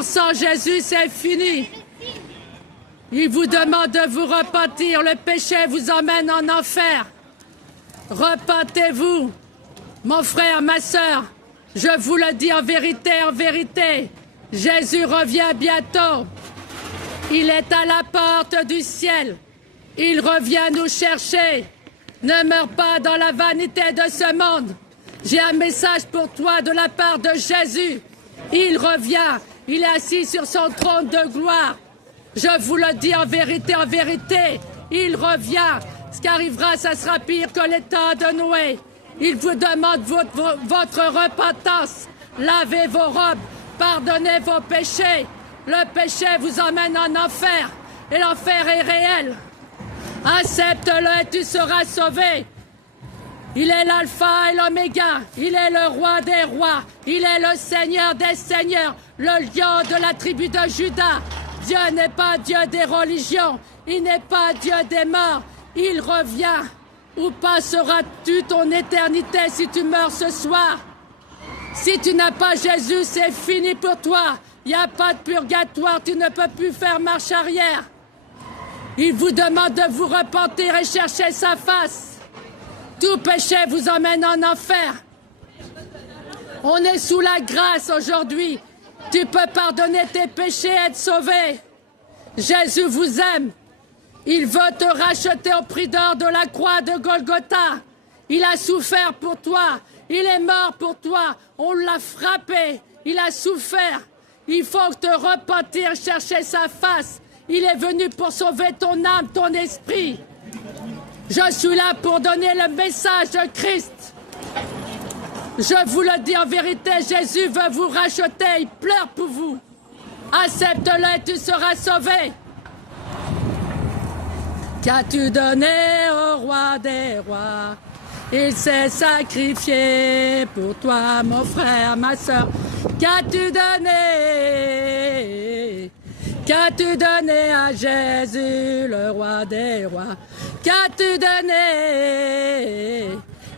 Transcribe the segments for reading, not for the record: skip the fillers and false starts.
Car sans Jésus, c'est fini. Il vous demande de vous repentir. Le péché vous emmène en enfer. Repentez-vous. Mon frère, ma sœur, je vous le dis en vérité, Jésus revient bientôt. Il est à la porte du ciel. Il revient nous chercher. Ne meurs pas dans la vanité de ce monde. J'ai un message pour toi de la part de Jésus. Il revient. Il est assis sur son trône de gloire. Je vous le dis en vérité, il revient. Ce qui arrivera, ça sera pire que les temps de Noé. Il vous demande votre repentance. Lavez vos robes, pardonnez vos péchés. Le péché vous emmène en enfer. Et l'enfer est réel. Accepte-le et tu seras sauvé. Il est l'alpha et l'oméga. Il est le roi des rois. Il est le seigneur des seigneurs. Le lion de la tribu de Juda. Dieu n'est pas Dieu des religions. Il n'est pas Dieu des morts. Il revient. Où passeras-tu ton éternité si tu meurs ce soir? Si tu n'as pas Jésus, c'est fini pour toi. Il n'y a pas de purgatoire. Tu ne peux plus faire marche arrière. Il vous demande de vous repentir et chercher sa face. Tout péché vous emmène en enfer. On est sous la grâce aujourd'hui. Tu peux pardonner tes péchés et être sauvé. Jésus vous aime. Il veut te racheter au prix d'or de la croix de Golgotha. Il a souffert pour toi. Il est mort pour toi. On l'a frappé. Il a souffert. Il faut te repentir, chercher sa face. Il est venu pour sauver ton âme, ton esprit. Je suis là pour donner le message de Christ. Je vous le dis en vérité, Jésus veut vous racheter. Il pleure pour vous. Accepte-le et tu seras sauvé. Qu'as-tu donné au roi des rois? Il s'est sacrifié pour toi, mon frère, ma soeur. Qu'as-tu donné? Qu'as-tu donné à Jésus, le roi des rois? Qu'as-tu donné?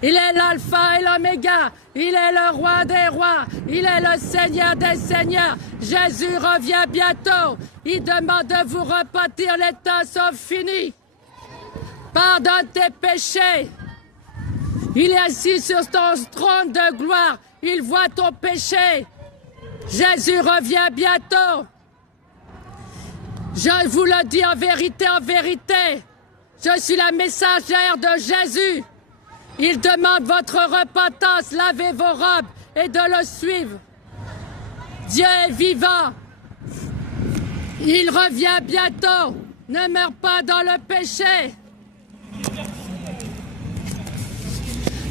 Il est l'alpha et l'oméga. Il est le roi des rois. Il est le seigneur des seigneurs. Jésus revient bientôt. Il demande de vous repentir. Les temps sont finis. Pardonne tes péchés. Il est assis sur ton trône de gloire. Il voit ton péché. Jésus revient bientôt. Je vous le dis en vérité, je suis la messagère de Jésus. Il demande votre repentance, lavez vos robes et de le suivre. Dieu est vivant. Il revient bientôt. Ne meurs pas dans le péché.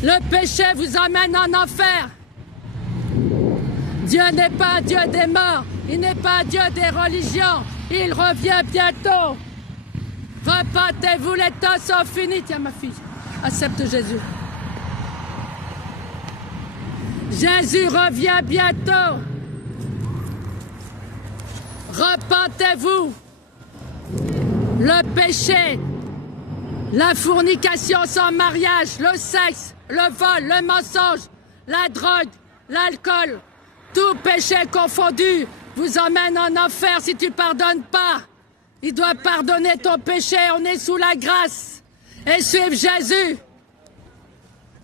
Le péché vous emmène en enfer. Dieu n'est pas Dieu des morts. Il n'est pas Dieu des religions. Il revient bientôt. Repentez-vous, les temps sont finis. Tiens, ma fille, accepte Jésus. Jésus revient bientôt. Repentez-vous. Le péché, la fornication sans mariage, le sexe, le vol, le mensonge, la drogue, l'alcool, tout péché confondu vous emmène en enfer si tu ne pardonnes pas. Il doit pardonner ton péché, on est sous la grâce. Et suivre Jésus.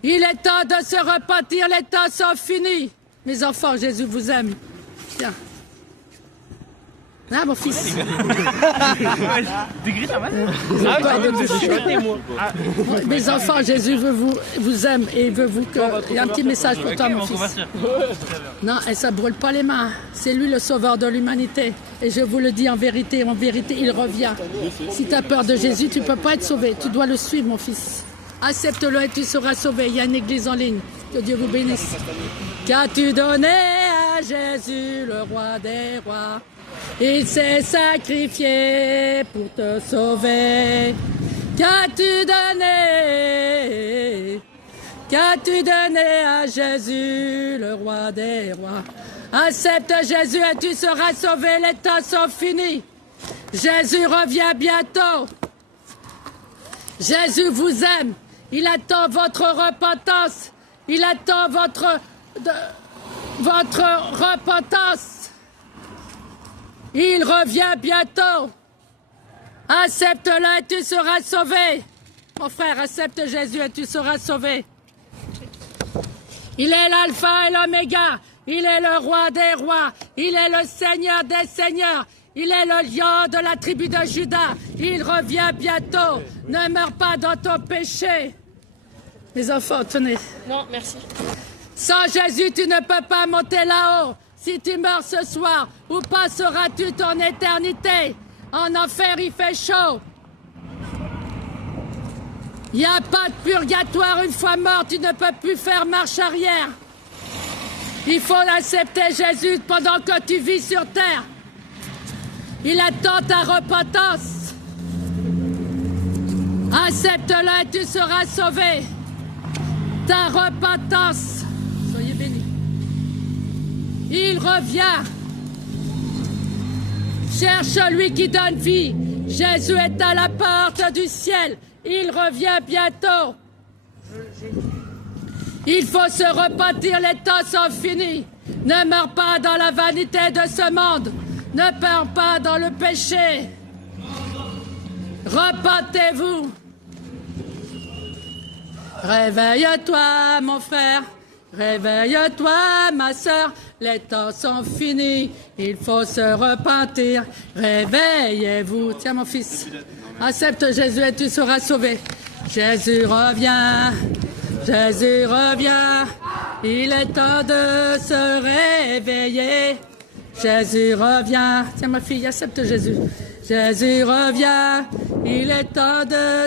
Il est temps de se repentir, les temps sont finis. Mes enfants, Jésus vous aime. Tiens. Ah, mon fils. Mes enfants, Jésus vous aime et il veut il y a un petit message pour toi, mon fils. Non, et ça brûle pas les mains. C'est lui le sauveur de l'humanité. Et je vous le dis en vérité, il revient. Si tu as peur de Jésus, tu ne peux pas être sauvé. Tu dois le suivre, mon fils. Accepte-le et tu seras sauvé. Il y a une église en ligne. Que Dieu vous bénisse. Qu'as-tu donné à Jésus, le roi des rois? Il s'est sacrifié pour te sauver. Qu'as-tu donné? Qu'as-tu donné à Jésus, le roi des rois? Accepte Jésus et tu seras sauvé. Les temps sont finis. Jésus revient bientôt. Jésus vous aime. Il attend votre repentance. Il attend votre repentance. Il revient bientôt. Accepte-le et tu seras sauvé. Mon frère, accepte Jésus et tu seras sauvé. Il est l'alpha et l'oméga. Il est le roi des rois. Il est le seigneur des seigneurs. Il est le lion de la tribu de Juda. Il revient bientôt. Ne meurs pas dans ton péché. Les enfants, tenez. Non, merci. Sans Jésus, tu ne peux pas monter là-haut. Si tu meurs ce soir, où passeras-tu ton éternité? En enfer, il fait chaud. Il n'y a pas de purgatoire. Une fois mort, tu ne peux plus faire marche arrière. Il faut accepter Jésus pendant que tu vis sur terre. Il attend ta repentance. Accepte-le et tu seras sauvé. Ta repentance. Soyez bénis. Il revient. Cherche celui qui donne vie. Jésus est à la porte du ciel. Il revient bientôt. Il faut se repentir, les temps sont finis. Ne meurs pas dans la vanité de ce monde. Ne peurs pas dans le péché. Repentez-vous. Réveille-toi, mon frère. Réveille-toi, ma sœur. Les temps sont finis. Il faut se repentir. Réveillez-vous. Tiens, mon fils. Accepte Jésus et tu seras sauvé. Jésus revient. Jésus revient. Il est temps de se réveiller. Jésus revient. Tiens, ma fille, accepte Jésus. Jésus revient. Il est temps de